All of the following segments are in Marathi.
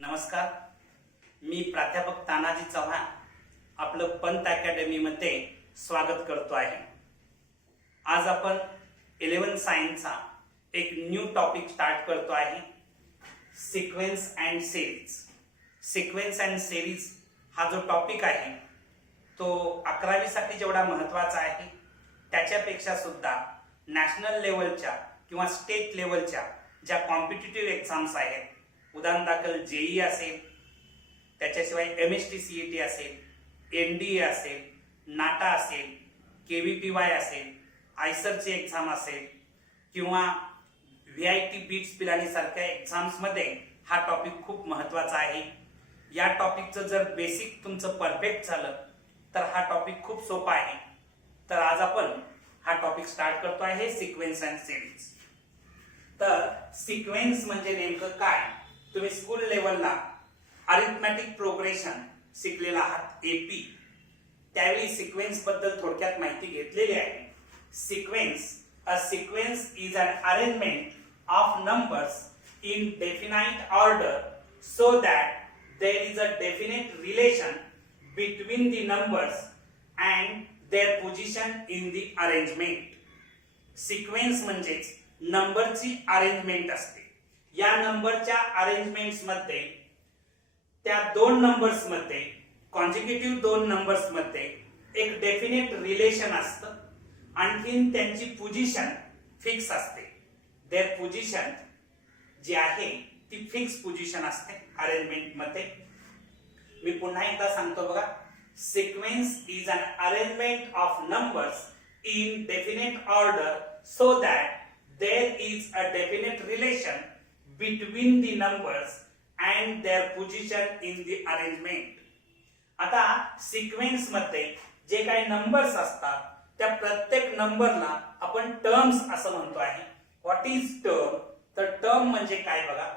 नमस्कार, मी प्राध्यापक तानाजी चव्हाण आपलं पंत अकॅडमीमध्ये स्वागत करतो आहे। आज आपण 11 सायन्सचा एक न्यू टॉपिक स्टार्ट करतो आहे, sequence and series. Sequence and series हा जो टॉपिक आहे तो 11वी साठी जेवढा महत्त्वाचा आहे त्याच्यापेक्षा सुद्धा नॅशनल लेवलच्या किंवा स्टेट लेवलच्या ज्या कॉम्पिटिटिव्ह एक्झाम्स आहेत, उदाहरण दाखल जेई असेल, त्याच्याशिवाय MST-CET असेल, NDA असेल, नाटा असेल, KVPY असेल, आयसरची एक्झाम असेल किंवा VIT बीट्स पिलानी सारख्या एक्झाम्स मध्ये हा टॉपिक खूप महत्त्वाचा आहे। या टॉपिकचं जर बेसिक तुमचं परफेक्ट झालं तर हा टॉपिक खूप सोपा आहे। तर आज आपण हा टॉपिक स्टार्ट करतो आहे, सिक्वेन्स अँड सिरीज। तर सिक्वेन्स म्हणजे नेमकं काय? तुम्ही स्कूल लेवलला अरिथमॅटिक प्रोग्रेशन शिकलेला आहात, AP, त्यावेळी सिक्वेन्स बद्दल थोडक्यात माहिती घेतलेली आहे। A sequence is an arrangement of numbers in definite order so that there is a definite relation between the numbers and their position in the arrangement. Sequence म्हणजेच नंबरची अरेंजमेंट असते। या नंबरच्या अरेंजमेंट्स मध्ये त्या दोन नंबर्स मध्ये, कॉन्जिक्युटिव्ह दोन नंबर्स मध्ये एक डेफिनेट रिलेशन असतं, आणखीन त्यांची पोझिशन फिक्स असते। देअर पोझिशन जी आहे ती फिक्स पोझिशन असते अरेंजमेंट मध्ये। मी पुन्हा एकदा सांगतो बघा, sequence is an arrangement of numbers in definite order so that there is a definite relation between the numbers and their position in the arrangement। आता सिक्वेन्स मध्ये जे काही नंबर्स असतात त्या प्रत्येक नंबरला आपण टर्म्स असं म्हणतो आहे। What is term? तर टर्म म्हणजे काय बघा,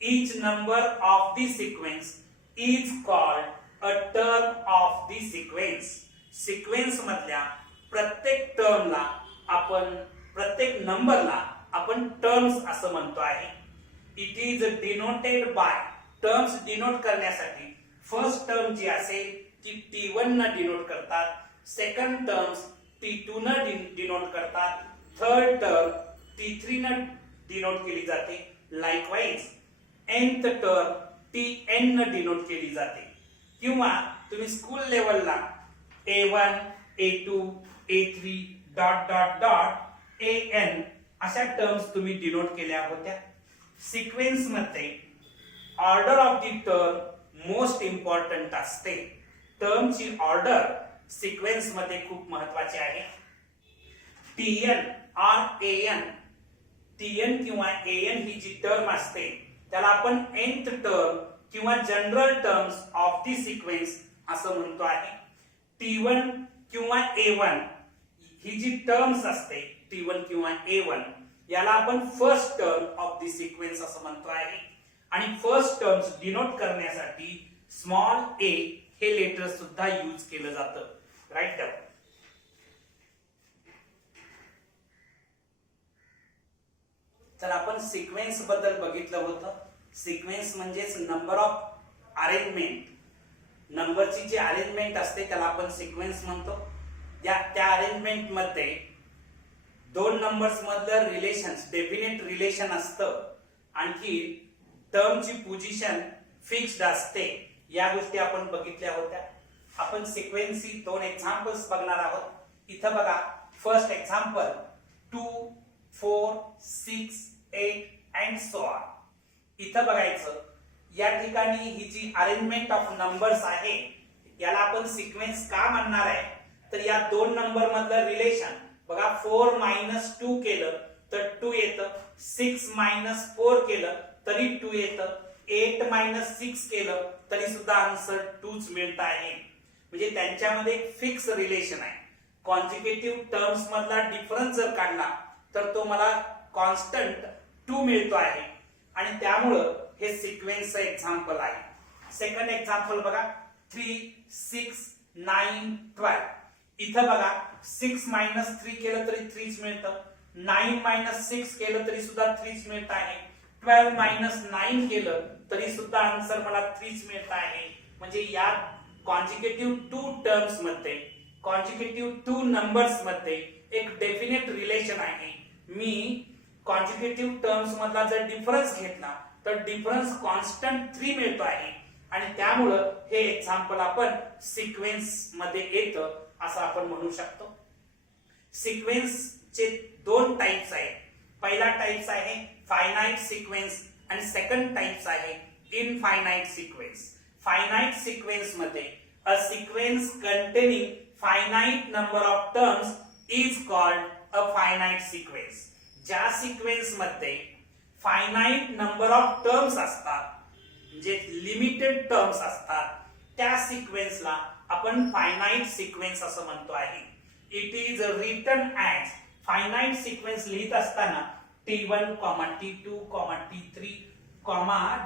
each number of the sequence is called a term of the sequence। Sequence मधल्या प्रत्येक टर्मला आपण, प्रत्येक नंबरला आपण टर्म्स असं म्हणतो आहे। It is denoted by, terms denote करण्यासाठी फर्स्ट टर्म जी असेल ती T1 न डिनोट करतात, सेकंड टर्म्स T2 न डिनोट करतात, थर्ड टर्म T3 न डिनोट केली जाते, लाइकवाइज nth टर्म Tn न डिनोट केली जाते। किंवा तुम्ही स्कूल लेवलला A1, A2, A3 dot dot dot an अशा टर्म्स तुम्ही डिनोट केल्या होत्या। सिक्वेन्स मध्ये order of the term most important असते। टर्मची ऑर्डर सिक्वेन्स मध्ये खूप महत्त्वाची आहे। Tn or An, Tn किंवा An ही जी टर्म असते त्याला आपण nth टर्म किंवा general terms of the sequence असं म्हणतो आहे। T1 किंवा A1 ही जी टर्म्स असते, T1 किंवा A1, याला आपण first term of the sequence असं म्हणतो आहे। आणि फर्स्ट टर्म्स डिनोट करण्यासाठी स्मॉल a हे लेटर सुद्धा यूज केलं जातं। Write down. तर आपण सिक्वेन्स बद्दल बघितलं होतं। सिक्वेन्स म्हणजेच नंबर ऑफ अरेंजमेंट, नंबरची जी अरेंजमेंट असते त्याला आपण सिक्वेन्स म्हणतो। त्या अरेंजमेंट मध्ये दोन नंबर्स मधलं रिलेशन्स, डेफिनेट रिलेशन असतं, आणखी टर्मची पोझिशन फिक्स्ड असते। या गोष्टी आपण बघितल्या होत्या। आपण सिक्वेन्सची दोन एक्झाम्पल्स बघणार आहोत। इथं बघा, first example 2, 4, 6, 8 and so on. इथं बघायचं, या ठिकाणी ही जी अरेंजमेंट ऑफ नंबर्स आहे याला आपण सिक्वेन्स का म्हणणार आहे, तर या दोन नंबर मधलं रिलेशन बघा, 4 - 2 केलं तर 2 येतं, 6 - 4 केलं तरी 2 येतं, 8 - 6 केलं तरी सुद्धा आन्सर 2च मिळत आहे। म्हणजे त्यांच्यामध्ये फिक्स रिलेशन आहे। कॉन्जिक्युटिव्ह टर्म्स मधला डिफरन्स जर काढला तर तो मला कॉन्स्टंट 2 मिळतो आहे, आणि त्यामुळं हे सिक्वेन्सचं एक्झाम्पल आहे। सेकंड एक्झाम्पल बघा, 3, 6, 9, 12। इथं बघा, 6 - 3 केलं तरी 3च मिळतं, 9 - 6 केलं तरी सुद्धा 3च मिळत आहे, 12 मायनस 9 केलं तरी सुद्धा आन्सर मला 3च मिळत आहे. म्हणजे या कॉन्जिक्युटिव्ह टू टर्म्स मध्ये, कॉन्जिक्युटिव्ह टू नंबर्स मध्ये एक डेफिनेट रिलेशन आहे. मी कॉन्जिक्युटिव्ह टर्म्स मधला जर डिफरन्स घेतला तर डिफरन्स कॉन्स्टंट 3 मिळतो आहे आणि त्यामुळं हे एक्झाम्पल आपण सिक्वेन्स मध्ये येतं असं आपण म्हणू शकतो. सिक्वेन्सचे दोन टाइप्स आहेत. पहिला टाइप्स आहे फायनाइट सिक्वेन्स आणि सेकंड टाइप्स आहे इनफायनाइट सिक्वेन्स. फायनाइट सिक्वेन्स मध्ये a sequence containing finite number of terms is called a finite sequence. ज्या सिक्वेन्स मध्ये फायनाइट नंबर ऑफ टर्म्स असतात, जे लिमिटेड टर्म्स असतात, त्या सिक्वेन्सला आपण फायनाइट सिक्वेन्स असं म्हणतो आहे. It is written as finite sequence लिहित असताना T1, T2, T3,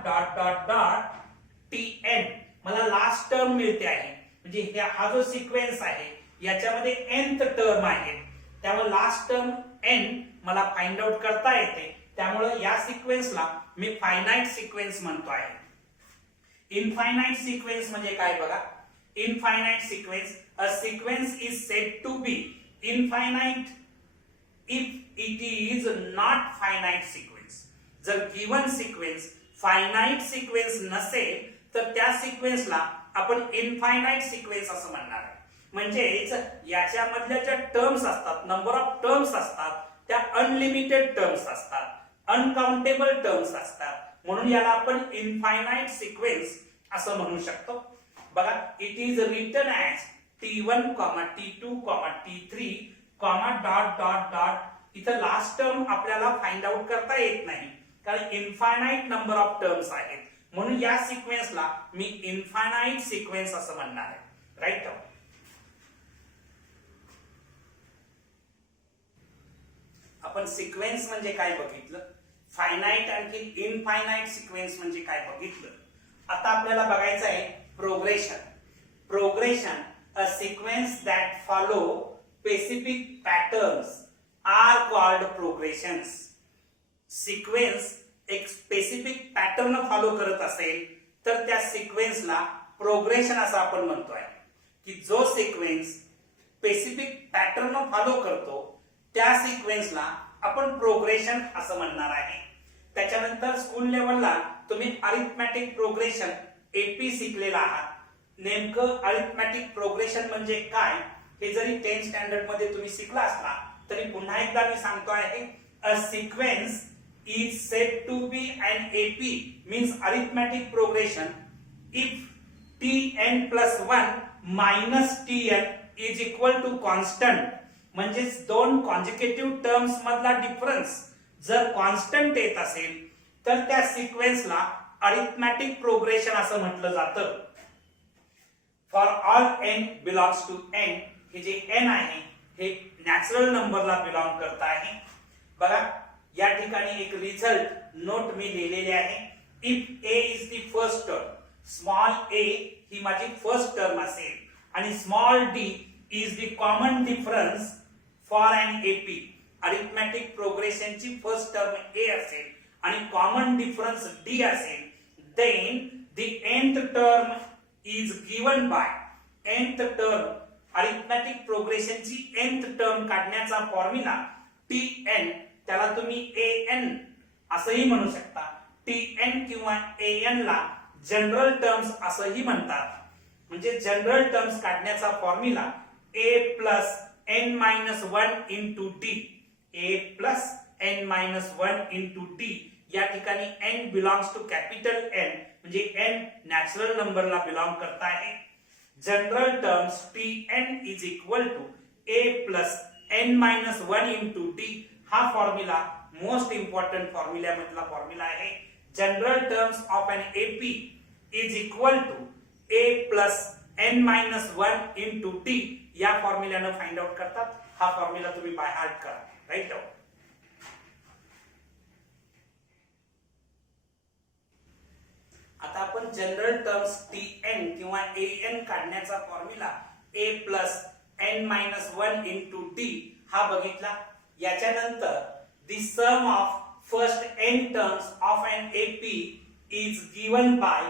dot dot dot Tn मला लास्ट टर्म मिळते आहे. म्हणजे हा जो सिक्वेन्स आहे याच्यामध्ये nth टर्म आहे, त्यामुळे लास्ट टर्म n मला फाइंड आउट करता येते. त्यामुळे या सिक्वेन्सला मी फायनाइट सिक्वेन्स म्हणतो आहे. इनफायनाइट सिक्वेन्स म्हणजे काय बघा. Infinite sequence, a sequence is said to be infinite if it is not finite sequence. जर गिवन सिक्वेन्स फायनाइट सिक्वेन्स नसेल तर त्या सिक्वेन्सला आपण इनफायनाइट सिक्वेन्स असं म्हणणार आहे. म्हणजेच याच्यामधल्या ज्या टर्म्स असतात, नंबर ऑफ टर्म्स असतात, त्या अनलिमिटेड टर्म्स असतात, अनकाउंटेबल टर्म्स असतात, म्हणून याला आपण इनफायनाइट सिक्वेन्स असं म्हणू शकतो. बघा, it is written as T1, T2, T3, dot dot dot. इथं लास्ट टर्म आपल्याला फाइंड आउट करता येत नाही कारण इनफायनाइट नंबर ऑफ टर्म्स आहेत, म्हणून या सिक्वेन्सला मी इनफायनाइट सिक्वेन्स असं म्हणणार आहे. राईट. आपण सिक्वेन्स म्हणजे काय बघितलं, फायनाइट आणखी इनफायनाइट सिक्वेन्स म्हणजे काय बघितलं. आता आपल्याला बघायचं आहे progression. Progression, a sequence that follow specific patterns are called progressions. Sequence एक स्पेसिफिक पॅटर्न फॉलो करत असेल तर त्या सिक्वेन्सला प्रोग्रेशन असं आपण म्हणतोय. की जो सिक्वेन्स स्पेसिफिक पॅटर्न फॉलो करतो त्या सिक्वेन्सला आपण प्रोग्रेशन असं म्हणणार आहे. त्याच्यानंतर स्कूल लेवलला तुम्ही अरिथमॅटिक प्रोग्रेशन एपी शिकलेला आहात. नेमकं अरिथमॅटिक प्रोग्रेशन म्हणजे काय हे जरी 10th स्टँडर्ड मध्ये तुम्ही शिकला असला तरी पुन्हा एकदा मी सांगतो आहे. A sequence is said to be an AP means arithmetic progression if Tn plus 1 minus Tn is equal to constant. म्हणजे दोन कॉन्जिक्युटिव्ह टर्म्स मधला डिफरन्स जर कॉन्स्टंट येत असेल तर त्या सिक्वेन्सला अरिथमॅटिक प्रोग्रेशन असं म्हटलं जातं. For all n belongs to n, हे जे n आहे हे नॅचरल नंबरला बिलॉंग करत आहे. बघा, या ठिकाणी एक रिझल्ट नोट मी लिहिलेले आहे. If a is the first term, small a ही माझी फर्स्ट टर्म असेल आणि small d is the common difference for an AP. Arithmetic प्रोग्रेशनची फर्स्ट टर्म a असेल आणि कॉमन डिफरन्स d असेल, then the nth term is given by nth term. Arithmetic प्रोग्रेशनची nth टर्म काढण्याचा फॉर्म्युला Tn, त्याला तुम्ही an असंही म्हणू शकता. Tn किंवा an ला जनरल टर्म्स असंही म्हणतात. म्हणजे जनरल टर्म्स काढण्याचा formula a plus n-1 into d. a plus n-1 into d. या ठिकाणी n belongs to capital N म्हणजे n नॅचरल नंबरला बिलॉंग करत आहे. General terms Tn is equal to a plus n-1 into d. हा फॉर्म्युला मोस्ट इम्पॉर्टंट फॉर्म्युला मधला फॉर्म्युला आहे. General terms of an AP is equal to a plus n-1 into d. या फॉर्म्युल्यानं फाइंड आउट करतात. हा फॉर्म्युला तुम्ही बाय हार्ट करा. राईट. आता आपण जनरल टर्म्स Tn किंवा an काढण्याचा formula a plus n-1 into d हा बघितला. याच्यानंतर the sum of first n terms of an AP is given by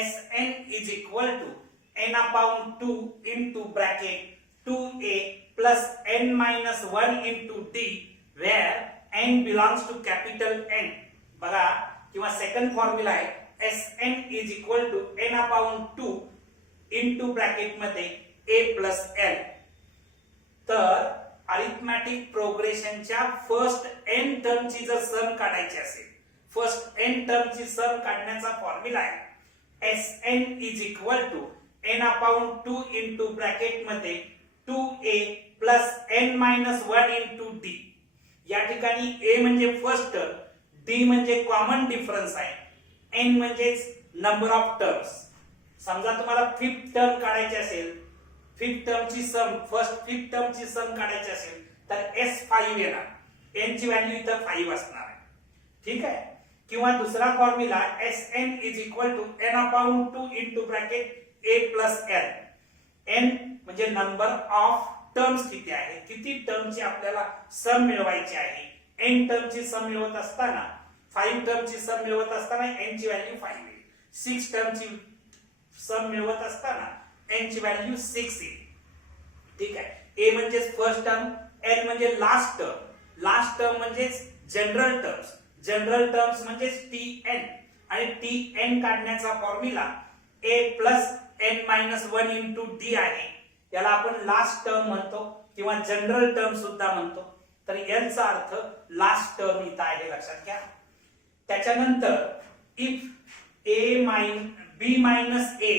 Sn is equal to n upon 2 into bracket 2a plus n minus 1 into d where n belongs to capital N. बघा किंवा सेकंड फॉर्म्युला आहे Sn is equal to n upon 2 into bracket मध्ये a plus l. तर अरिथमॅटिक प्रोग्रेशनच्या फर्स्ट n टर्मची जर सम काढायची असेल, फर्स्ट n टर्मची सम काढण्याचा फॉर्म्युला आहे Sn is equal to n upon 2 into bracket मध्ये 2a plus n minus 1 into d. या ठिकाणी a म्हणजे फर्स्ट टर्म, d म्हणजे कॉमन डिफरन्स आहे, n म्हणजे नंबर ऑफ टर्म्स. समजा तुम्हाला फिफ्थ टर्म काढायची असेल, फिफ्थ टर्मची सम, फिफ्थ टर्मची सम काढायची असेल तर S5 येणार, n ची व्हॅल्यू इथं 5 असणार आहे. ठीक आहे. किंवा दुसरा formula Sn is equal to n upon 2 into bracket a plus l. n म्हणजे नंबर ऑफ टर्म्स किती आहे, किती टर्मची आपल्याला सम मिळवायची आहे. n टर्मची सम मिळवत असताना, 5 टर्मची सम मिळवत असताना n ची व्हॅल्यू 5 येईल. 6 टर्मची सम मिळवत असताना n ची व्हॅल्यू 6 येईल. ठीक आहे. a म्हणजे फर्स्ट टर्म, n म्हणजे लास्ट टर्म, लास्ट टर्म म्हणजे जनरल टर्म्स, जनरल टर्म्स म्हणजे tn आणि tn काढण्याचा formula a plus n minus 1 into d आहे. याला आपण लास्ट टर्म म्हणतो किंवा जनरल टर्म सुद्धा म्हणतो. तर याचा अर्थ लास्ट टर्म इथं आहे, लक्षात घ्या. त्याच्यानंतर if b minus a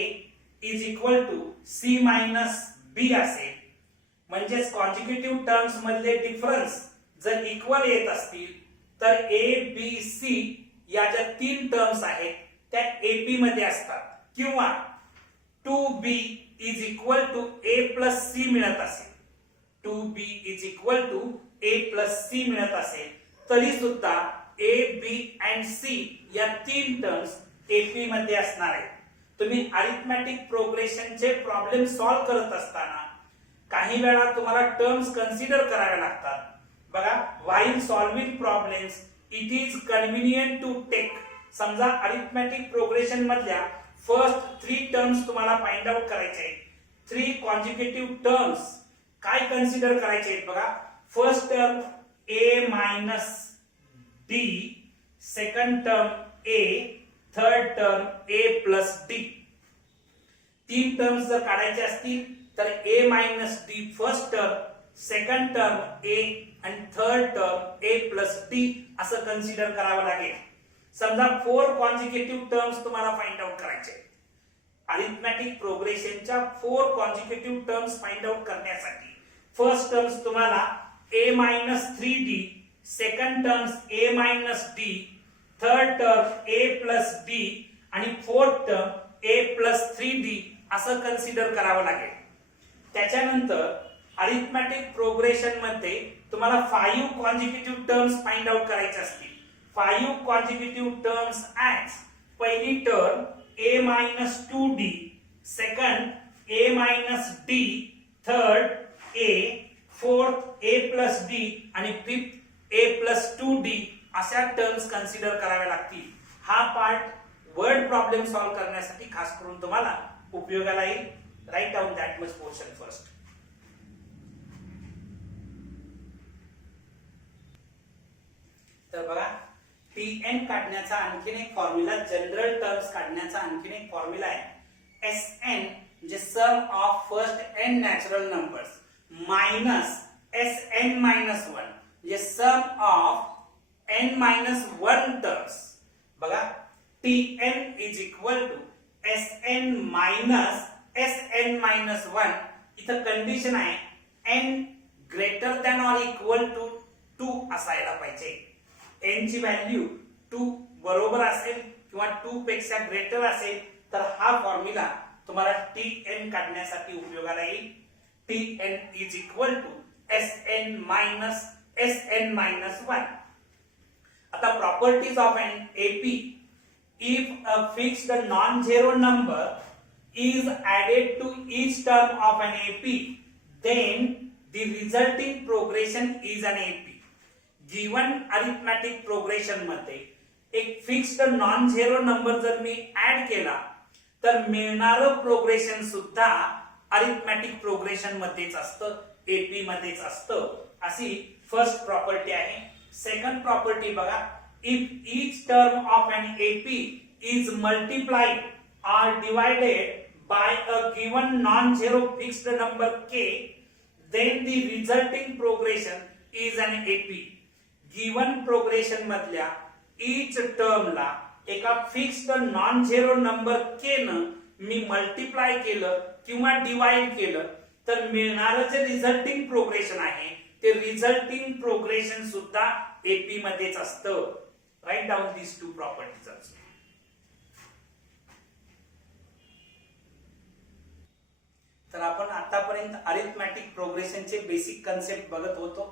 is equal to c minus b असेल, म्हणजे कॉन्जिक्युटिव्ह टर्म्स मधले डिफरन्स जर इक्वल येत असतील तर a b c या ज्या तीन टर्म्स आहेत त्या AP मध्ये असतात. किंवा 2b is equal to a plus c मिळत असेल, 2b is equal to a plus c मिळत असेल तरी सुद्धा a b and c या तीन टर्म्स AP मध्ये असणार आहेत. तुम्ही अरिथमॅटिक प्रोग्रेशनचे प्रॉब्लेम सॉल्व्ह करत असताना काही वेळा तुम्हाला टर्म्स कन्सिडर करावे लागतात. बघा, while solving problems it is convenient to take. समजा अरिथमॅटिक प्रोग्रेशन मधल्या फर्स्ट 3 टर्म्स तुम्हाला फाइंड आउट करायचे आहेत. 3 कॉन्जिक्युटिव्ह टर्म्स काय कन्सिडर करायचे आहेत बघा. First term a minus d, second term a, third term a plus d. 3 terms जर काढायचे असतील तर a minus d first term, second term a आणि third term a plus d असं कन्सिडर करावं लागेल. समजा 4 कॉन्जिक्युटिव्ह टर्म्स तुम्हाला फाइंड आउट करायचे. अरिथमॅटिक प्रोग्रेशनच्या 4 कॉन्जिक्युटिव्ह टर्म्स फाइंड आउट करण्यासाठी फर्स्ट टर्म्स तुम्हाला a minus 3d, second terms a minus d, third term a plus d आणि fourth term a plus 3d असं कन्सिडर करावं लागेल. त्याच्यानंतर अरिथमॅटिक प्रोग्रेशन मध्ये तुम्हाला 5 कॉन्जिक्युटिव्ह टर्म्स फाइंड आउट करायचे असतील. 5 कॉन्जिक्युटिव्ह टर्म्स ऍज पहिली term a minus 2d, second a minus d, third a, fourth a plus d आणि फिफ्थ a plus 2d अशा टर्म्स कन्सिडर कराव्या लागतील. हा पार्ट वर्ड प्रॉब्लेम सॉल्व्ह करण्यासाठी खास करून तुम्हाला उपयोगाला येईल. Write down that much portion first. तर बघा, tn काढण्याचा आणखीन एक फॉर्म्युला, जनरल टर्म्स काढण्याचा आणखीन एक फॉर्म्युला आहे Sn म्हणजे sum of first n natural numbers minus Sn minus 1 म्हणजे sum of n minus 1 terms. बघा, tn is equal to Sn minus Sn minus 1. इथं कंडिशन आहे n greater than or equal to 2 असायला पाहिजे. n ची व्हॅल्यू 2 बरोबर असेल किंवा 2 पेक्षा ग्रेटर असेल तर हा फॉर्म्युला तुम्हाला tn काढण्यासाठी उपयोगाला येईल. tn is equal to Sn minus Sn minus 1. आता properties of an AP. If a fixed non-zero number is added to each term of an AP, then the resulting progression is an AP. Given arithmetic progression मध्ये एक फिक्स्ड नॉन झिरो नंबर जर मी ऍड केला तर मिळणारं प्रोग्रेशन सुद्धा अरिथमॅटिक प्रोग्रेशन मध्येच असतं, एपी मध्येच असतं. अशी फर्स्ट प्रॉपर्टी आहे. सेकंड प्रॉपर्टी बघा, if each term of an AP is multiplied or divided by a given non-zero fixed number k, then the resulting progression is an AP. Given progression मधल्या each term ला एका fixed non-zero number k न मी multiply केलं किंवा divide केलं तर मिळणारं जे resulting progression आहे ते resulting progression सुद्धा AP मध्येच असतं. Write down these two properties also. तर आपण आतापर्यंत अरिथमॅटिक प्रोग्रेशनचे बेसिक कन्सेप्ट बघत होतो.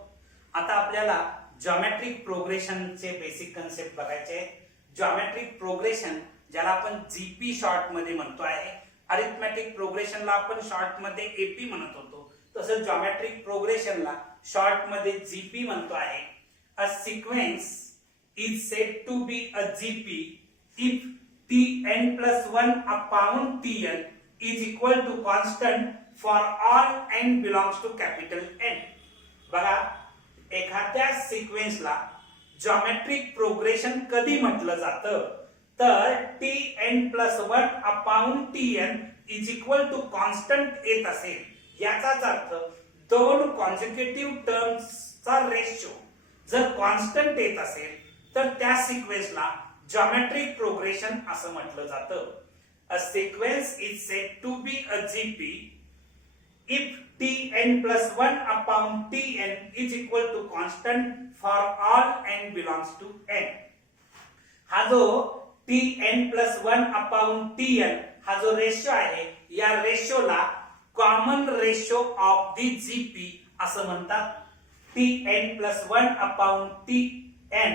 आता आपल्याला जॉमेट्रिक प्रोग्रेशनचे बेसिक कन्सेप्ट बघायचे आहेत. जॉमेट्रिक प्रोग्रेशन ज्याला आपण जीपी शॉर्ट मध्ये म्हणतो आहे, अरिथमॅटिक प्रोग्रेशनला आपण शॉर्ट मध्ये एपी म्हणत होतो, तसं जॉमेट्रिक प्रोग्रेशनला शॉर्ट मध्ये जीपी म्हणतो आहे. A sequence is said to be a GP if tn+1 upon tn is equal to constant for all n belongs to capital N. बघा, एखाद्या सिक्वेन्सला जॉमेट्रिक प्रोग्रेशन कधी म्हटलं जातं तर tn+1 upon tn is equal to constant येत असेल. याचाच अर्थ दोन कॉन्सिक्युटिव्ह टर्म्सचा रेशो जर कॉन्स्टंट येत असेल तर त्या सिक्वेन्सला जॉमेट्रिक प्रोग्रेशन असं म्हटलं जातं. A sequence is said to be a GP if tn+1 upon tn is equal to constant for all n belongs to n. हा जो tn+1 upon tn हा जो रेशो आहे, या रेशोला common ratio of the GP असं म्हणतात. tn+1 upon tn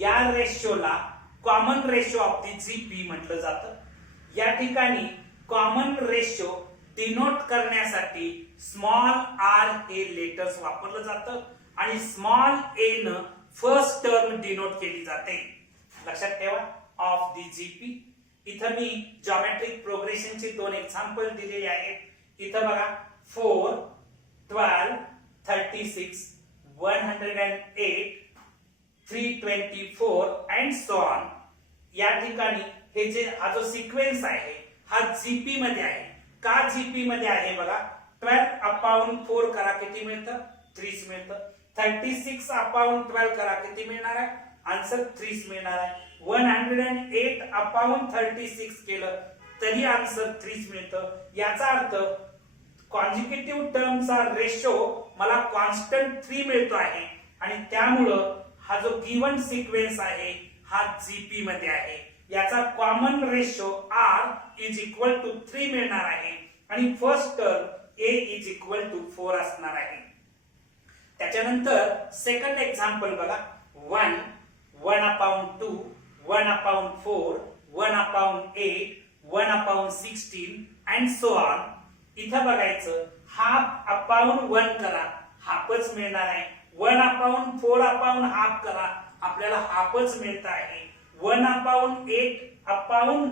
या रेशोला common ratio of the GP म्हटलं जातं. या ठिकाणी कॉमन रेशो डिनोट करण्यासाठी स्मॉल आर हे लेटर्स वापरलं जातं आणि स्मॉल ए न फर्स्ट टर्म डिनोट केली जाते. लक्षात ठेवा, ऑफ द जीपी. इथं मी जॉमेट्रिक प्रोग्रेशनचे दोन एक्झाम्पल दिलेले आहेत. इथं बघा 4, 12, 36, 108, 324 अँड सो ऑन. या ठिकाणी हे जे हा जो सिक्वेन्स आहे हा जीपी मध्ये आहे. का जीपी मध्ये आहे बघा, 12/4 करा किती मिळतं, 30 मिळतं. 36 अपॉन 12 करा किती मिळणार आहे, आन्सर 30 मिळणार आहे. 108 अपॉन 36 केलं तरी आन्सर 30 मिळतं. याचा अर्थ कॉन्जिक्युटिव्ह टर्मचा रेशो मला कॉन्स्टंट 3 मिळतो आहे आणि त्यामुळं हा जो गिवन सिक्वेन्स आहे हा जीपी मध्ये आहे. याचा common ratio r is equal to 3 मिळणार आहे आणि first term a is equal to 4 असणार आहे. त्याच्यानंतर सेकंड एक्झाम्पल बघा, 1, 1/2, 1/4, 1/8, 1/16 अँड सो ऑन. इथं बघायचं हाफ अपॉन 1 करा, हाफच मिळणार आहे. 1/4/हाफ करा, आपल्याला हाफच मिळत आहे. 1/8 अपॉन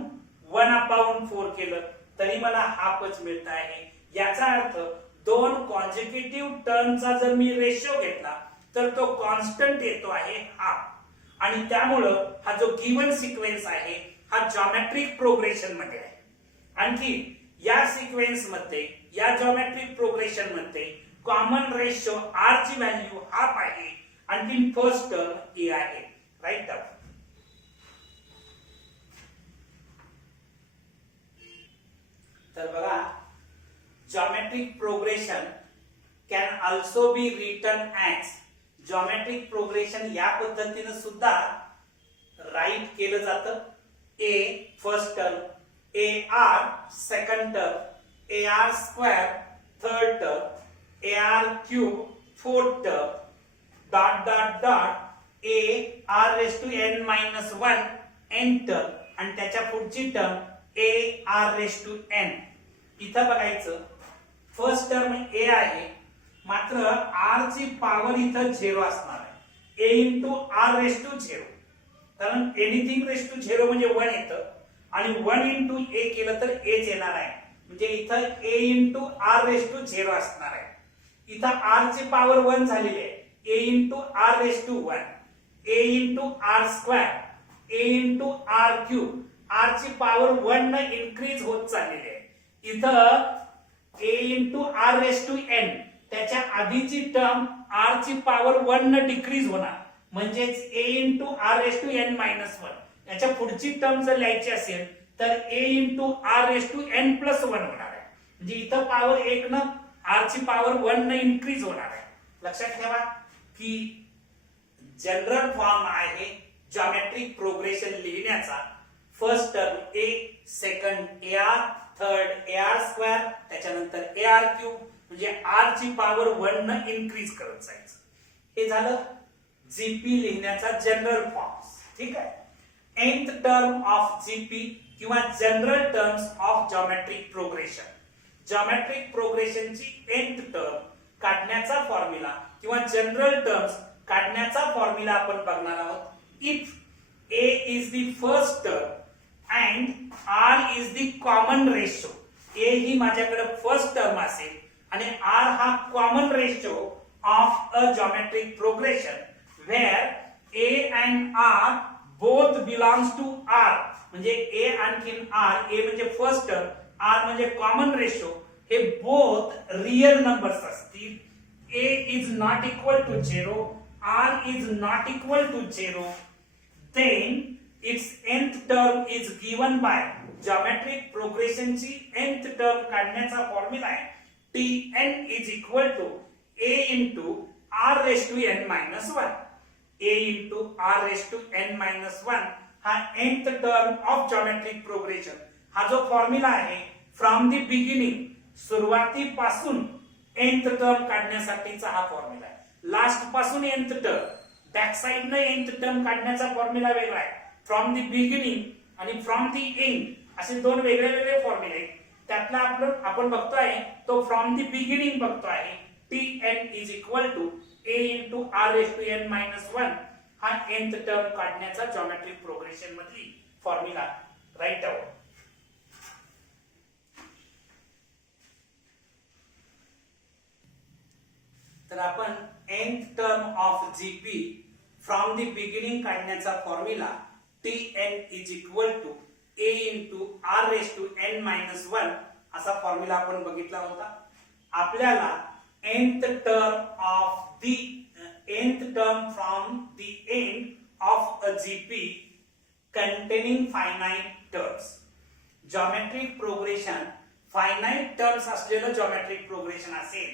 1/4 केलं तरी मला हाफच मिळत आहे. याचा अर्थ दोन कॉन्सिक्युटिव्ह टर्मचा जर मी रेशो घेतला तर तो कॉन्स्टंट येतो आहे हाफ आणि त्यामुळं हा जो गिवन सिक्वेन्स आहे हा जॉमेट्रिक प्रोग्रेशन मध्ये आहे. आणखी या सिक्वेन्स मध्ये, या जॉमेट्रिक प्रोग्रेशन मध्ये कॉमन रेशो r ची व्हॅल्यू हाफ आहे. आणखी फर्स्ट टर्म a आहे. Write down. तर बघा, geometric progression can also be written as. Geometric progression या पद्धतीने सुद्धा राईट केलं जातं. a first term, ar second term, ar² third term, ar³ fourth term, dot dot dot ar⁻n−1 n term आणि त्याच्या पुढची टर्म ar⁻n. इथं बघायचं फर्स्ट टर्म a आहे, मात्र r ची पॉवर इथं 0 असणार आहे. a into r raise to zero, कारण एनिथिंग रेस टू झिरो म्हणजे 1 येतं आणि 1 इंटू ए केलं तर एच येणार आहे, म्हणजे इथं a into r raise to zero असणार आहे. इथं आर ची पॉवर 1 झालेली आहे, a into r raise to 1, a into r square, a into r cube, r ची पॉवर 1 न इन्क्रीज होत चाललेली आहे. इथं a into r raise to n, त्याच्या आधीची टर्म r ची पॉवर 1 न डिक्रीज होणार, म्हणजेच a into r raise to n minus 1. याच्या पुढची टर्म जर लिहायची असेल तर a into r raise to n plus 1 होणार आहे, म्हणजे इथं पॉवर 1 न r ची पॉवर 1 न इन्क्रीज होणार आहे. लक्षात ठेवा की जनरल फॉर्म आहे जॉमेट्रिक प्रोग्रेशन लिहिण्याचा. First term a, second ar, third ar square, त्याच्यानंतर ar क्यूब, म्हणजे r ची पॉवर 1 न इन्क्रीज करत जायचं. हे झालं जीपी लिहिण्याचा जनरल फॉर्म. ठीक आहे. nth टर्म ऑफ जीपी किंवा general terms of geometric progression. Geometric प्रोग्रेशनची nth टर्म काढण्याचा फॉर्म्युला किंवा जनरल टर्म्स काढण्याचा फॉर्म्युला आपण बघणार आहोत. If a is the first term and r is the common ratio, a ही माझ्याकडे फर्स्ट टर्म असेल आणि r हा common ratio of a geometric progression where a and r both belongs to r, म्हणजे a आणखीन r, a म्हणजे फर्स्ट टर्म, r म्हणजे कॉमन रेशो, हे बोथ रियल नंबर्स असतील. a is not equal to 0, r is not equal to 0, then its nth term is given by geometric progression ची nth term काढण्याचा फॉर्म्युला आहे tn is equal to a into r raised to n minus 1. a into r raised to n minus 1 हा nth term of geometric progression. हा जो फॉर्म्युला आहे फ्रॉम द बिगिनिंग, सुरुवातीपासून nth टर्म काढण्यासाठीचा हा फॉर्म्युला आहे. लास्ट पासून nth टर्म, बॅक साइड न nth टर्म काढण्याचा फॉर्म्युला वेगळा आहे. फ्रॉम द बिगिनिंग आणि फ्रॉम द एंड असे दोन वेगळे वेगळे फॉर्म्युले आहेत. त्यातला आपण बघतोय तो फ्रॉम द बिगिनिंग बघतोय. tn is equal to a into r raised to n minus 1 हा nth टर्म काढण्याचा जॉमेट्रिक प्रोग्रेशन मधली फॉर्म्युला राईट आहोत. तर आपण nth term of GP from the beginning काढण्याचा formula tn is equal to a into r raised to n minus 1 असा फॉर्म्युला आपण बघितला होता. आपल्याला nth term from the end of a GP containing finite terms. Geometric progression finite terms असलेलं geometric progression असेल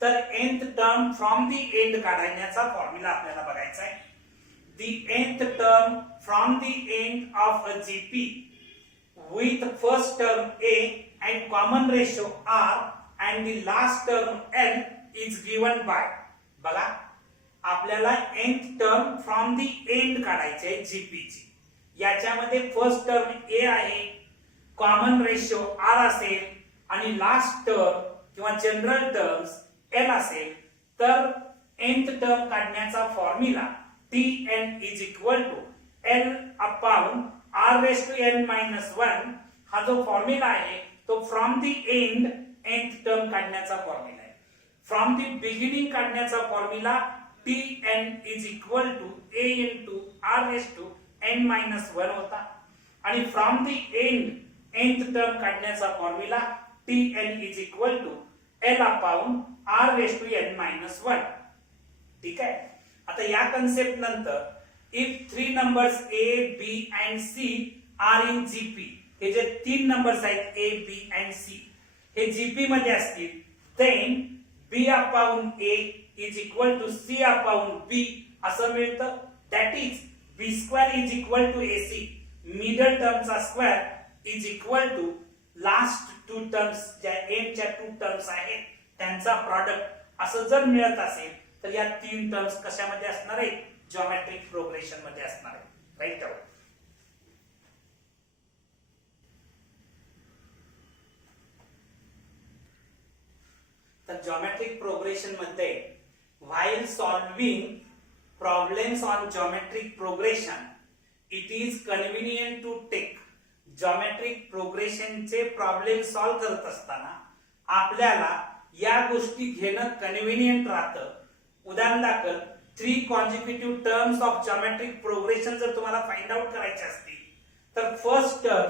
तर nth term from the end काढण्याचा फॉर्म्युला आपल्याला बघायचा आहे. The nth term from the end of a GP with first term a and common ratio r and the last term n is given by. बघा आपल्याला nth term from the end काढायची आहे जीपी ची. याच्यामध्ये फर्स्ट टर्म a आहे, कॉमन रेशो r असेल आणि लास्ट टर्म किंवा जनरल टर्म्स n असेल. तर nth टर्म काढण्याचा formula tn is equal to l upon r raise to n minus 1 हा जो फॉर्म्युला आहे तो from the end nth term काढण्याचा फॉर्म्युला आहे. फ्रॉम द बिगिनिंग काढण्याचा formula tn is equal to a into r raised to n minus 1 होता आणि from the end nth term काढण्याचा formula tn is equal to l upon r raised to n minus 1. ठीक आहे. आता या कन्सेप्ट नंतर if three numbers a b and c are in GP, हे जे तीन नंबर्स आहेत a b and c हे जीपी मध्ये असतील then b upon a is equal to c upon b असं मिळतं. That is b square is equal to ac, middle टर्मचा square is equal to last two terms ज्या एंडच्या टू टर्म्स आहेत त्यांचा प्रॉडक्ट असं जर मिळत असेल तर या तीन टर्म्स कशामध्ये असणार आहे? जॉमेट्रिक प्रोग्रेशन मध्ये असणार आहे. राईट. तर जॉमेट्रिक प्रोग्रेशन मध्ये while solving problems on geometric progression, it is convenient to take geometric progression चे प्रॉब्लेम सॉल्व करत असताना आपल्याला या गोष्टी घेणं कन्व्हिनियंट राहतं. उदाहरण दाखल 3 consecutive terms of geometric progression जर तुम्हाला फाइंड आउट करायचे असतील तर first term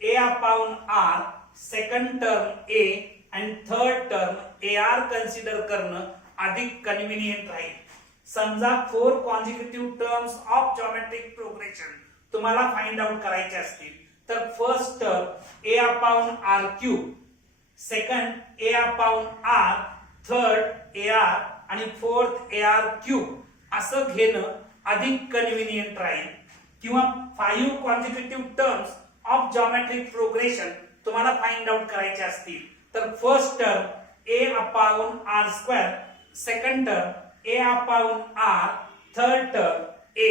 a upon r, second term a आणि थर्ड टर्म ar कन्सिडर करणं अधिक कन्व्हिनियंट राहील. समजा 4 consecutive terms of geometric progression तुम्हाला फाइंड आउट करायचे असतील तर first term a upon r cube, second a upon r, third ar आणि फोर्थ ar क्यूब असं घेणं अधिक कन्व्हिनियंट राहील. किंवा 5 consecutive terms of geometric progression तुम्हाला फाइंड आउट करायचे असतील तर first term a upon r square, second term a upon r, third term a,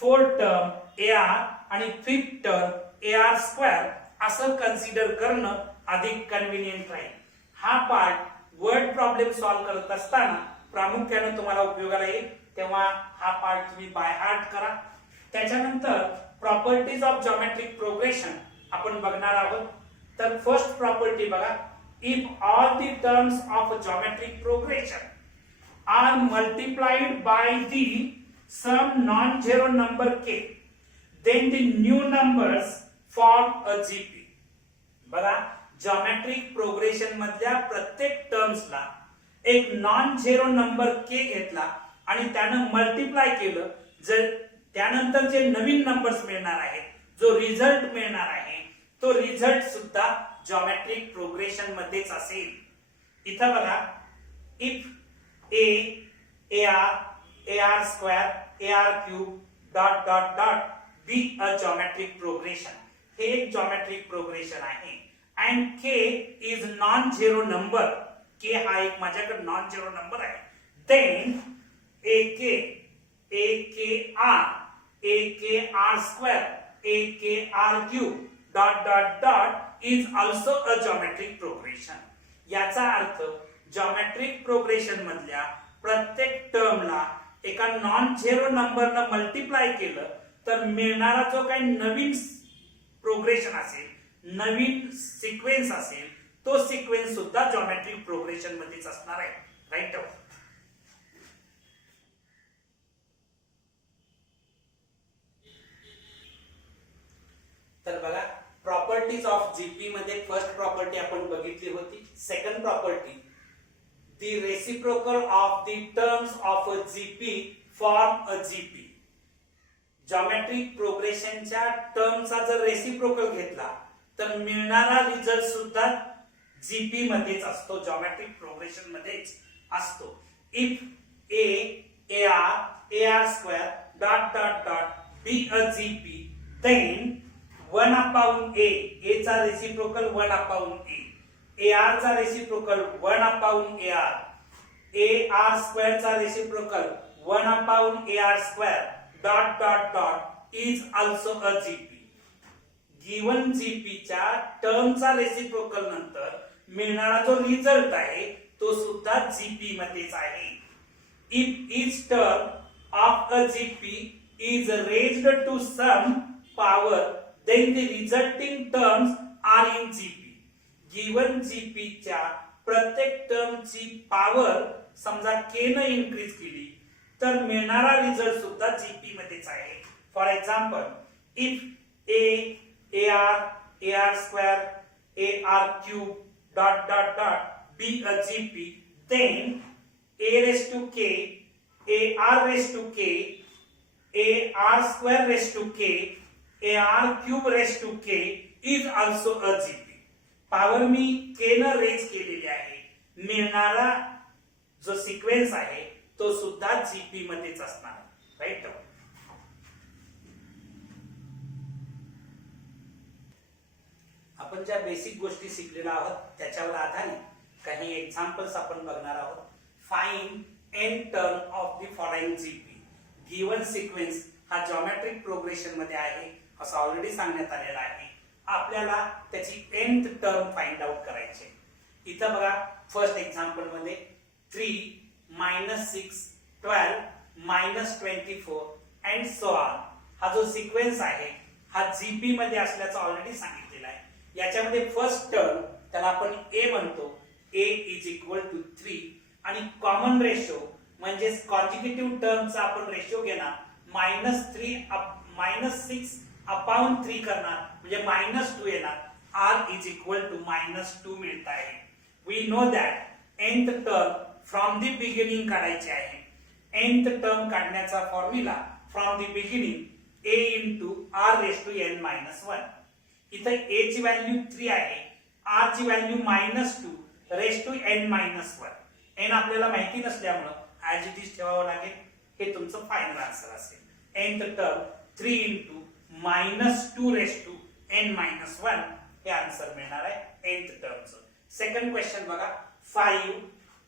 fourth term ar आणि फिफ्थ टर्म ar स्क्वेअर असं कन्सिडर करणं अधिक कन्व्हिनियंट राहील. हा पार्ट वर्ड प्रॉब्लेम सॉल्व करत असताना प्रामुख्याने तुम्हाला उपयोगाला येईल, तेव्हा हा पार्ट तुम्ही बाय हार्ट करा. त्याच्यानंतर प्रॉपर्टीज ऑफ जिओमेट्रिक प्रोग्रेशन आपण बघणार आहोत. तर फर्स्ट प्रॉपर्टी बघा, if all the terms of geometric progression are multiplied by the some non zero number k, then the new numbers form a GP. बघा, जिओमेट्रिक प्रोग्रेशन मधल्या प्रत्येक टर्म्सला एक नॉन झिरो नंबर k घेतला आणि त्यानं मल्टिप्लाय केलं, जर त्यानंतर जे नवीन नंबर्स मिळणार आहेत, जो रिझल्ट मिळणार आहे तो रिझल्ट सुद्धा जिओमेट्रिक प्रोग्रेशन मध्येच असेल. इथं बघा, if a ar square ar cube dot dot dot be a geometric progression, हे एक जिओमेट्रिक प्रोग्रेशन आहे and k is non zero number, k हा एक माझ्याकडे नॉन झिरो नंबर आहे, then akr square akr cube dot dot dot is also a geometric progression. याचा अर्थ जिओमेट्रिक प्रोग्रेशन मधल्या प्रत्येक टर्मला एका नॉन झिरो नंबरनं मल्टिप्लाय केलं तर मिळणारा जो काही नवीन प्रोग्रेशन असेल, नवीन सिक्वेन्स असेल, तो सिक्वेन्स सुद्धा जिओमेट्रिक प्रोग्रेशन मध्येच असणार आहे. राईट. तर बघा, प्रॉपर्टीज ऑफ जीपी मध्ये फर्स्ट प्रॉपर्टी आपण बघितली होती. Second property, the reciprocal of the terms of a GP form a GP. Geometric प्रोग्रेशनच्या टर्मचा जर रेसिप्रोकल घेतला तर मिळणारा रिझल्ट सुद्धा जीपी मध्येच असतो, जिओमेट्रिक प्रोग्रेशन मध्येच असतो. If a ar square dot dot dot be a GP, then 1 upon a चा रेसिप्रोकल 1 अपॉन a, ar चा रेसिप्रोकल 1 अपॉन ar स्क्वेअर चा reciprocal 1 upon ar square dot dot dot is also a GP. Given GP च्या टर्मचा रेसिप्रोकल नंतर मिळणारा जो रिझल्ट आहे तो सुद्धा जीपी मध्येच आहे. If each term of a GP is raised to some power, then the resulting terms are in GP. Given GP च्या प्रत्येक टर्मची पॉवर समजा k ने इन्क्रीज केली तर मिळणारा रिझल्ट सुद्धा जीपी मध्येच आहे. For example, if ar square ar cube dot dot dot be a GP, then a raised to k ar raised to k ar square raised to k ar cube raised to k is also a GP. Power me k न रेज केलेली आहे, मिळणारा जो सिक्वेन्स आहे तो सुद्धा जीपी मध्येच असणार. राईट. आपण ज्या बेसिक गोष्टी शिकलेल्या आहोत त्याच्यावर आधारित काही एक्झाम्पल्स आपण बघणार आहोत. Find n term of the following GP. Given sequence हा जिओमेट्रिक प्रोग्रेशन मध्ये आहे असं ऑलरेडी सांगण्यात आलेलं आहे. आपल्याला त्याची nth टर्म फाइंड आउट करायची. इथं बघा, फर्स्ट एक्झाम्पल मध्ये 3 - 6 12 -24 अँड सो ऑन. हा जो सिक्वेन्स आहे हा जीपी मध्ये असल्याचं ऑलरेडी सांगितलेलं आहे. याच्यामध्ये फर्स्ट टर्म त्याला आपण ए म्हणतो, a इज इक्वल टू 3 आणि कॉमन रेशो म्हणजे कॉन्जिक्युटिव्ह टर्मचा आपण रेशो घेणार -6 अपॉन 3 करणार म्हणजे -2 येणार. r इज इक्वल टू -2 मिळत आहे. We know that nth term from the beginning काढायची आहे. nth टर्म काढण्याचा formula from the beginning a into r raised to n minus 1. इथे a ची व्हॅल्यू 3 आहे, r ची value -2 raised to n minus 1. n आपल्याला माहिती नसल्यामुळे ऍज इट इज ठेवावं लागेल. हे तुमचं फायनल आन्सर असेल. nth term 3 into -2 raised to n minus 1 हे आन्सर मिळणार आहे nth टर्मचं. सेकंड क्वेश्चन बघा. 5,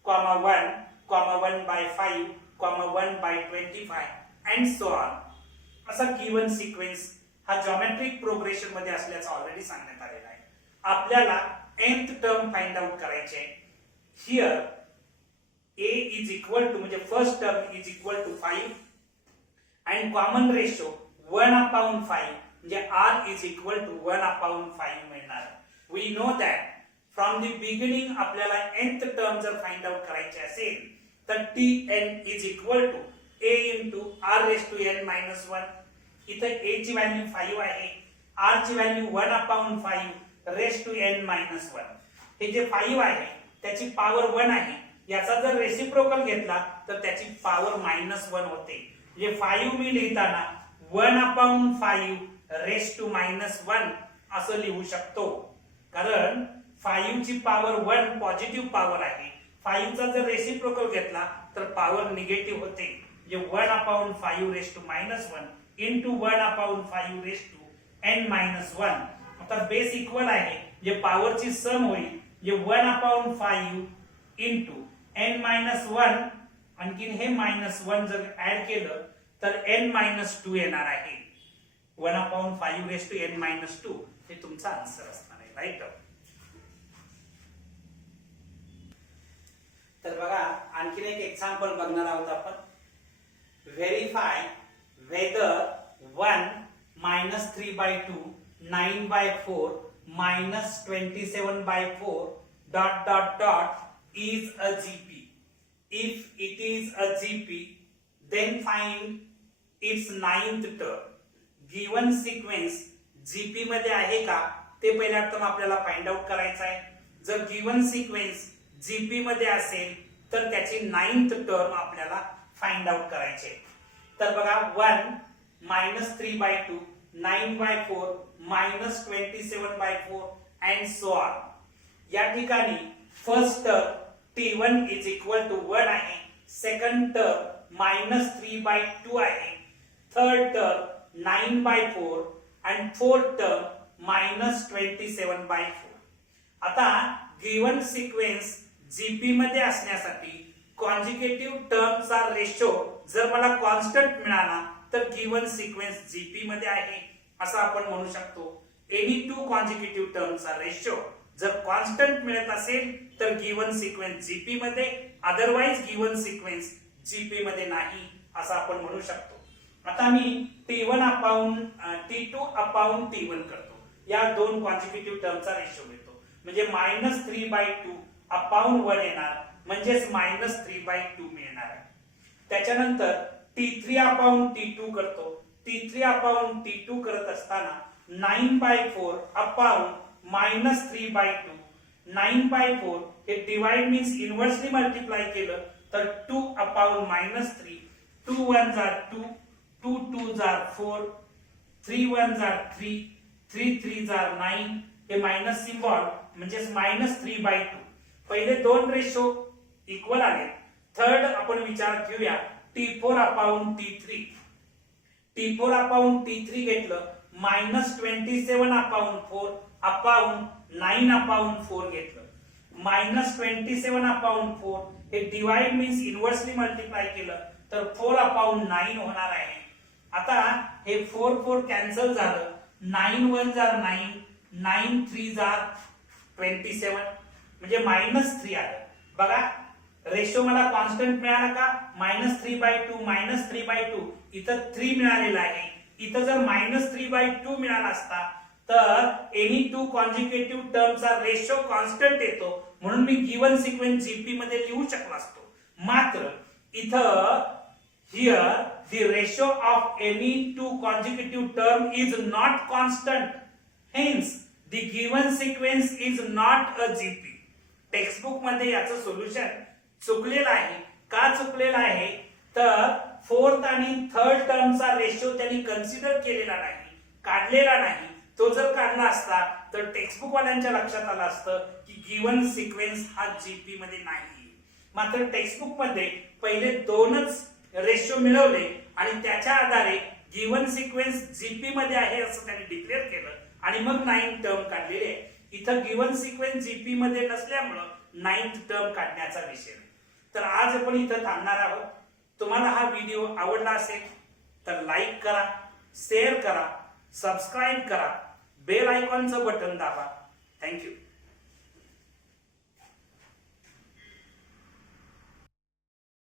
1, 1/5, 1/25 अँड सो ऑन असा गिवन सिक्वेन्स हा जॉमेट्रिक प्रोग्रेशन मध्ये असल्याचं ऑलरेडी सांगण्यात आलेलं आहे. आपल्याला nth टर्म फाइंड आउट करायचे आहे. Here a is equal to म्हणजे first term is equal to 5 and common ratio 1/5 म्हणजे r इज इक्वल टू 1/5 मिळणार. We know that from the beginning आपल्याला nth टर्म जर फाइंड आउट करायचे असेल तर tn is equal to a into r raised to n minus 1. इथे a ची व्हॅल्यू 5 आहे, r ची value 1/5 raised to n minus 1. हे जे 5 आहे त्याची पॉवर 1 आहे. याचा जर रेसिप्रोकल घेतला तर त्याची पॉवर -1 होते. म्हणजे 5 मी लिहिताना 1/5 raised to -1 असं लिहू शकतो. कारण 5 ची पॉवर 1 पॉझिटिव्ह पॉवर आहे. 5 चा जर रेसिप्रोकल घेतला तर पॉवर निगेटिव्ह होते. जे 1/5 raised to -1 into 1/5 raised to n minus 1. आता बेस इक्वल आहे, जे पॉवरची सम होईल जे 1/5 into n minus 1 आणखीन हे -1 जर ऍड केलं तर n minus 2 येणार आहे. 1/5 raised to n minus 2 हे तुमचा आन्सर असणार आहे. राईट. तर बघा आणखीन एक एक्झाम्पल बघणार आहोत आपण. Verify whether 1 -3/2, 9/4, -27/4 ... is a GP. If it is a GP, then find its ninth term. Given sequence GP मध्ये आहे का ते पहिल्या टर्म आपल्याला फाइंड आउट करायचं आहे. जर गिवन सिक्वेन्स GP मध्ये असेल तर त्याची नाइन्थ टर्म आपल्याला फाइंड आउट करायचे. तर बघा 1 -3/2, 9/4, -27/4 अँड सो ऑन. या ठिकाणी first term t1 is equal to 1 आहे, सेकंड टर्म -3/2 आहे, third term 9/4 and fourth term -27/4. आता गिवन सिक्वेन्स जीपी मध्ये असण्यासाठी कॉन्जिक्युटिव्ह टर्मचा रेशो जर मला कॉन्स्टंट मिळाला तर गिवन सिक्वेन्स जीपी मध्ये आहे असं आपण म्हणू शकतो. एनी टू कॉन्जिक्युटिव्ह टर्मचा रेशो जर कॉन्स्टंट मिळत असेल तर गिवन सिक्वेन्स जीपी मध्ये, अदरवाइज गिवन सिक्वेन्स जीपी मध्ये नाही असं आपण म्हणू शकतो. आता मी t2/t1 करतो. या दोन कॉन्जिक्युटिव्ह टर्मचा रेशो घेतो म्हणजे -3/2 अपॉन 1 येणार म्हणजेच -3/2 मिळणार आहे. त्याच्यानंतर t3/t2 करतो. t3/t2 करत असताना 9/4 अपॉन -3/2. 9/4 हे डिवाइड मीन्स इनव्हर्सली मल्टिप्लाय केलं तर 2/3. 2 1s are 2, 2 2s are 4, 3 1s are 3, 3 3s are 9. हे मायनस सिम्बॉल म्हणजेच -3/2. पहिले दोन रेशो इक्वल आले. थर्ड आपण विचारात घेऊया t4/t3. t4/t3 घेतलं -27/4 अपॉन 9/4 घेतलं. -27/4 हे डिवाइड मीन्स इनव्हर्सली मल्टिप्लाय केलं तर 4/9 होणार आहे. आता हे 4 4 कॅन्सल झालं. 9 1s are 9, 9 3s are 27 म्हणजे -3 आलं. बघा रेशो मला कॉन्स्टंट मिळाला का -3/2 इथं 3 मिळालेला आहे. इथं जर -3/2 मिळाला असता तर एनी टू कॉन्जिक्युटिव्ह टर्मचा रेशो कॉन्स्टंट येतो म्हणून मी गिवन सिक्वेन्स जीपी मध्ये लिहू शकलो असतो. मात्र इथं here the ratio of any two consecutive term is not constant, hence the given sequence is not a GP. Textbook मध्ये याचं सोल्युशन चुकलेलं आहे. का चुकलेलं आहे तर फोर्थ आणि थर्ड टर्मचा रेशो त्यांनी कन्सिडर केलेला नाही, काढलेला नाही. तो जर काढला असता तर टेक्स्टबुक वाल्यांच्या लक्षात आलं असतं की गिवन सिक्वेन्स हा जीपी मध्ये नाही. मात्र टेक्स्टबुक मध्ये पहिले दोनच रेशो मिळवले आणि त्याच्या आधारे गिवन सिक्वेन्स जीपी मध्ये आहे असं त्यांनी डिक्लेअर केलं आणि मग 9th टर्म काढलेली आहे. इथं गिवन सिक्वेन्स जीपी मध्ये नसल्यामुळं 9th टर्म काढण्याचा विषय नाही. तर आज आपण इथं थांबणार आहोत. तुम्हाला हा व्हिडिओ आवडला असेल तर लाईक करा, शेअर करा, सबस्क्राईब करा, बेल आयकॉनचं बटन दाबा. थँक्यू.